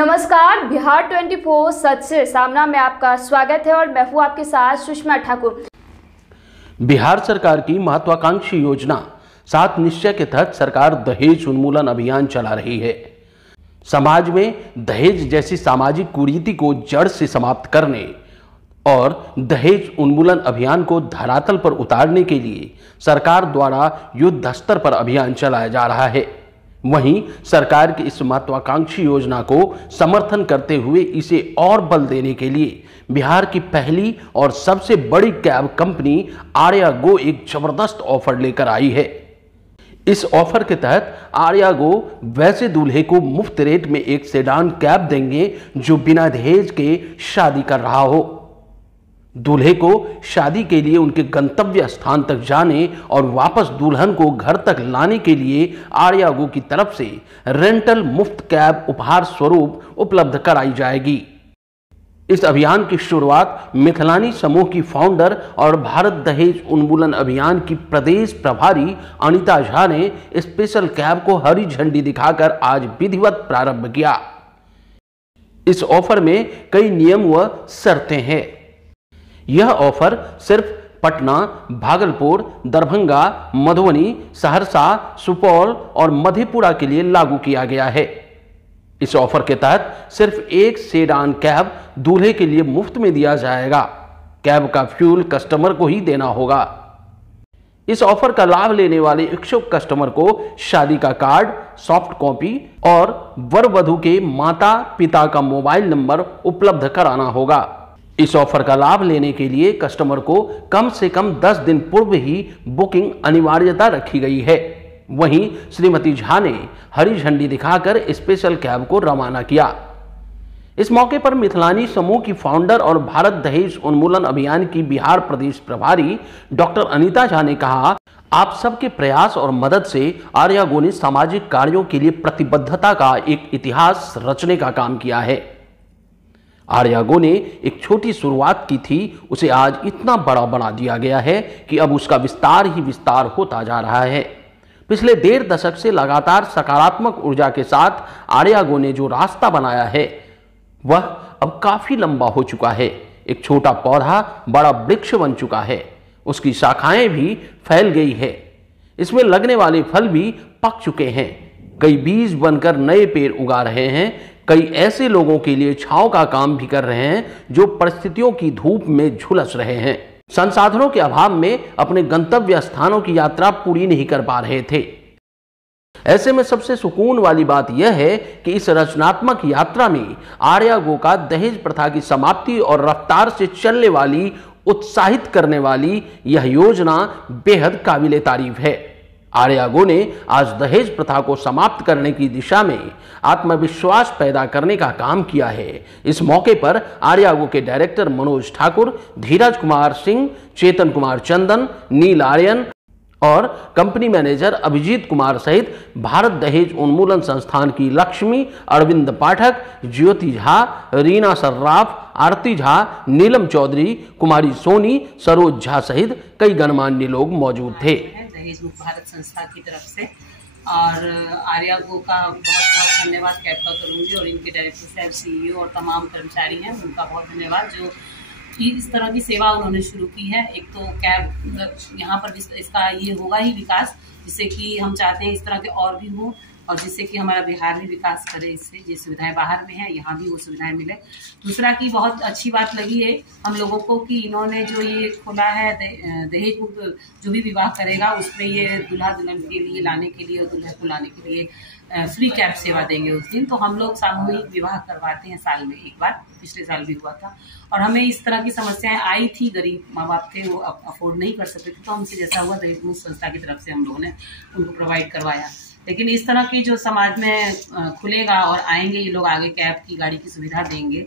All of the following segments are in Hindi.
नमस्कार, बिहार 24 सच से सामना में आपका स्वागत है और मैं हूँ आपके साथ सुषमा ठाकुर। बिहार सरकार की महत्वाकांक्षी योजना 7 निश्चय के तहत सरकार दहेज उन्मूलन अभियान चला रही है। समाज में दहेज जैसी सामाजिक कुरीति को जड़ से समाप्त करने और दहेज उन्मूलन अभियान को धरातल पर उतारने के लिए सरकार द्वारा युद्ध स्तर पर अभियान चलाया जा रहा है। वहीं सरकार की इस महत्वाकांक्षी योजना को समर्थन करते हुए इसे और बल देने के लिए बिहार की पहली और सबसे बड़ी कैब कंपनी आर्या गो एक जबरदस्त ऑफर लेकर आई है। इस ऑफर के तहत आर्या गो वैसे दूल्हे को मुफ्त रेट में एक सेडान कैब देंगे जो बिना दहेज के शादी कर रहा हो। दूल्हे को शादी के लिए उनके गंतव्य स्थान तक जाने और वापस दुल्हन को घर तक लाने के लिए आर्या गो की तरफ से रेंटल मुफ्त कैब उपहार स्वरूप उपलब्ध कराई जाएगी। इस अभियान की शुरुआत मिथिलानी समूह की फाउंडर और भारत दहेज उन्मूलन अभियान की प्रदेश प्रभारी अनीता झा ने स्पेशल कैब को हरी झंडी दिखाकर आज विधिवत प्रारंभ किया। इस ऑफर में कई नियम व शर्तें हैं। यह ऑफर सिर्फ पटना, भागलपुर, दरभंगा, मधुबनी, सहरसा, सुपौल और मधेपुरा के लिए लागू किया गया है। इस ऑफर के तहत सिर्फ एक सेडान कैब दूल्हे के लिए मुफ्त में दिया जाएगा। कैब का फ्यूल कस्टमर को ही देना होगा। इस ऑफर का लाभ लेने वाले इच्छुक कस्टमर को शादी का कार्ड, सॉफ्ट कॉपी और वर वधू के माता पिता का मोबाइल नंबर उपलब्ध कराना होगा। इस ऑफर का लाभ लेने के लिए कस्टमर को कम से कम 10 दिन पूर्व ही बुकिंग अनिवार्यता रखी गई है। वहीं श्रीमती झा ने हरी झंडी दिखाकर स्पेशल कैब को रवाना किया। इस मौके पर मिथिलानी समूह की फाउंडर और भारत दहेज उन्मूलन अभियान की बिहार प्रदेश प्रभारी डॉक्टर अनीता झा ने कहा, आप सबके प्रयास और मदद से आर्या गो ने सामाजिक कार्यों के लिए प्रतिबद्धता का एक इतिहास रचने का काम किया है। आर्या गो ने एक छोटी शुरुआत की थी, उसे आज इतना बड़ा बना दिया गया है कि अब उसका विस्तार ही विस्तार होता जा रहा है। पिछले 1.5 दशक से लगातार सकारात्मक ऊर्जा के साथ आर्या गो ने जो रास्ता बनाया है वह अब काफी लंबा हो चुका है। एक छोटा पौधा बड़ा वृक्ष बन चुका है, उसकी शाखाएं भी फैल गई है, इसमें लगने वाले फल भी पक चुके हैं, कई बीज बनकर नए पेड़ उगा रहे हैं, कई ऐसे लोगों के लिए छांव का काम भी कर रहे हैं जो परिस्थितियों की धूप में झुलस रहे हैं, संसाधनों के अभाव में अपने गंतव्य स्थानों की यात्रा पूरी नहीं कर पा रहे थे। ऐसे में सबसे सुकून वाली बात यह है कि इस रचनात्मक यात्रा में आर्या गो का दहेज प्रथा की समाप्ति और रफ्तार से चलने वाली, उत्साहित करने वाली यह योजना बेहद काबिले तारीफ है। आर्या गो ने आज दहेज प्रथा को समाप्त करने की दिशा में आत्मविश्वास पैदा करने का काम किया है। इस मौके पर आर्या गो के डायरेक्टर मनोज ठाकुर, धीरज कुमार सिंह, चेतन कुमार चंदन, नील आर्यन और कंपनी मैनेजर अभिजीत कुमार सहित भारत दहेज उन्मूलन संस्थान की लक्ष्मी, अरविंद पाठक, ज्योति झा, रीना सर्राफ, आरती झा, नीलम चौधरी, कुमारी सोनी, सरोज झा सहित कई गणमान्य लोग मौजूद थे। दहेज मुक्त भारत संस्था की तरफ से और आर्या गो का बहुत बहुत धन्यवाद कैब का करूँगी और इनके डायरेक्टर साहब, सीईओ और तमाम कर्मचारी हैं उनका बहुत धन्यवाद जो इस तरह की सेवा उन्होंने शुरू की है। एक तो कैब यहाँ पर इसका ये होगा ही विकास, जिससे कि हम चाहते हैं इस तरह के और भी हों और जिससे कि हमारा बिहार भी विकास करे। इससे जो सुविधाएं बाहर में है यहाँ भी वो सुविधाएं मिले। दूसरा की बहुत अच्छी बात लगी है हम लोगों को कि इन्होंने जो ये खोला है दहेज मुक्त जो भी विवाह करेगा उसमें ये दूल्हा दुल्हन के लिए लाने के लिए और दूल्हे को लाने के लिए फ्री कैब सेवा देंगे उस दिन। तो हम लोग सामूहिक विवाह करवाते हैं साल में एक बार, पिछले साल भी हुआ था और हमें इस तरह की समस्याएं आई थी, गरीब माँ बाप थे वो अफोर्ड नहीं कर सकते थे, तो हमसे जैसा हुआ दहेज मुक्त संस्था की तरफ से हम लोगों ने उनको प्रोवाइड करवाया। लेकिन इस तरह की जो समाज में खुलेगा और आएंगे ये लोग आगे कैब की गाड़ी की सुविधा देंगे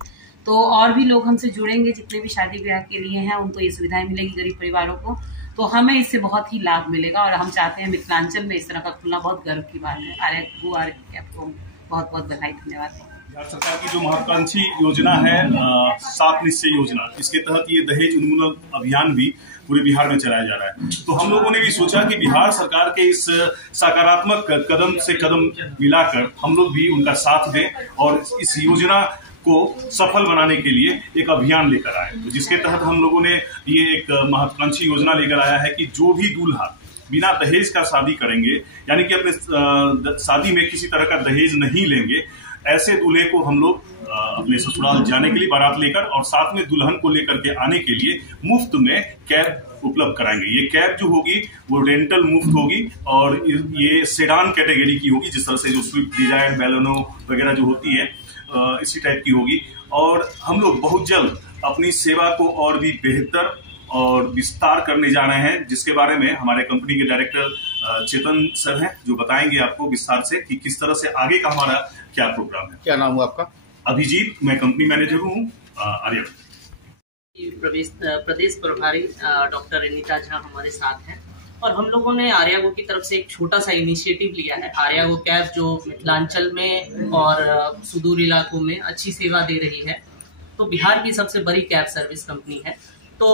तो और भी लोग हमसे जुड़ेंगे, जितने भी शादी ब्याह के लिए हैं उनको ये सुविधाएं मिलेगी गरीब परिवारों को, तो हमें इससे बहुत ही लाभ मिलेगा और हम चाहते हैं मिथिलांचल में इस तरह का खुलना बहुत गर्व की बात है। आर्या गो कैब को बहुत बहुत बधाई, धन्यवाद। बिहार सरकार की जो महत्वाकांक्षी योजना है 7 निश्चय योजना, इसके तहत ये दहेज उन्मूलन अभियान भी पूरे बिहार में चलाया जा रहा है। तो हम लोगों ने भी सोचा कि बिहार सरकार के इस सकारात्मक कदम से कदम मिलाकर हम लोग भी उनका साथ दें और इस योजना को सफल बनाने के लिए एक अभियान लेकर आए। तो जिसके तहत हम लोगों ने ये एक महत्वाकांक्षी योजना लेकर आया है कि जो भी दूल्हा बिना दहेज का शादी करेंगे, यानी कि अपने शादी में किसी तरह का दहेज नहीं लेंगे, ऐसे दूल्हे को हम लोग अपने ससुराल जाने के लिए बारात लेकर और साथ में दुल्हन को लेकर के आने के लिए मुफ्त में कैब उपलब्ध कराएंगे। ये कैब जो होगी वो रेंटल मुफ्त होगी और ये सेडान कैटेगरी की होगी, जिस तरह से जो स्विफ्ट डिजायर, बैलेनो वगैरह जो होती है इसी टाइप की होगी। और हम लोग बहुत जल्द अपनी सेवा को और भी बेहतर और विस्तार करने जा रहे हैं, जिसके बारे में हमारे कंपनी के डायरेक्टर चेतन सर हैं, जो बताएंगे आपको विस्तार से कि किस तरह से आगे का हमारा क्या प्रोग्राम है। क्या नाम हुआ आपका? अभिजीत, मैं कंपनी मैनेजर हूँ आर्या। प्रदेश प्रभारी डॉक्टर अनीता झा हमारे साथ हैं और हम लोगों ने आर्यागो की तरफ से एक छोटा सा इनिशिएटिव लिया है। आर्यागो कैब जो मिथिलांचल में और सुदूर इलाकों में अच्छी सेवा दे रही है, तो बिहार की सबसे बड़ी कैब सर्विस कंपनी है। तो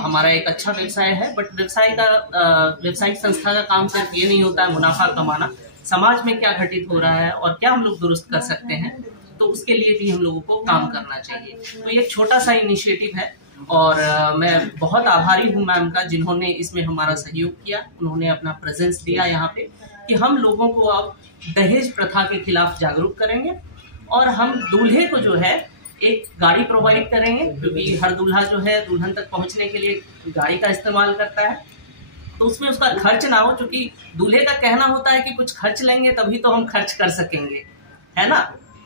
हमारा एक अच्छा व्यवसाय है, बट व्यवसायिक संस्था का काम सिर्फ ये नहीं होता है मुनाफा कमाना, समाज में क्या घटित हो रहा है और क्या हम लोग दुरुस्त कर सकते हैं, तो उसके लिए भी हम लोगों को काम करना चाहिए। तो ये छोटा सा इनिशिएटिव है और मैं बहुत आभारी हूँ मैम का, जिन्होंने इसमें हमारा सहयोग किया। उन्होंने अपना प्रेजेंस दिया यहाँ पे कि हम लोगों को अब दहेज प्रथा के खिलाफ जागरूक करेंगे और हम दूल्हे को जो है एक गाड़ी प्रोवाइड करेंगे, क्योंकि हर दूल्हा जो है दुल्हन तक पहुंचने के लिए गाड़ी का इस्तेमाल करता है, तो उसमें उसका खर्च ना हो। क्योंकि दूल्हे का कहना होता है कि कुछ खर्च लेंगे तभी तो हम खर्च कर सकेंगे, है ना।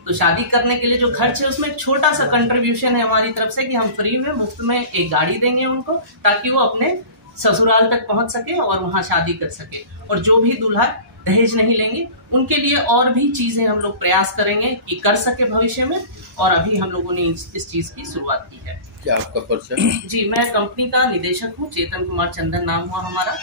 तो शादी करने के लिए जो खर्च है उसमें एक छोटा सा कंट्रीब्यूशन है हमारी तरफ से कि हम फ्री में मुफ्त में एक गाड़ी देंगे उनको, ताकि वो अपने ससुराल तक पहुंच सके और वहां शादी कर सके। और जो भी दूल्हा दहेज नहीं लेंगे उनके लिए और भी चीजें हम लोग प्रयास करेंगे कि कर सके भविष्य में, और अभी हम लोगों ने इस चीज की शुरुआत की है। क्या आपका परिचय? जी, मैं कंपनी का निदेशक हूँ, चेतन कुमार चंदन नाम हुआ हमारा।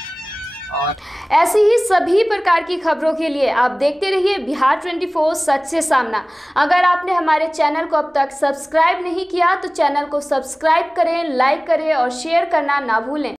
और ऐसी ही सभी प्रकार की खबरों के लिए आप देखते रहिए बिहार 24 सच से सामना। अगर आपने हमारे चैनल को अब तक सब्सक्राइब नहीं किया तो चैनल को सब्सक्राइब करें, लाइक करें और शेयर करना ना भूलें।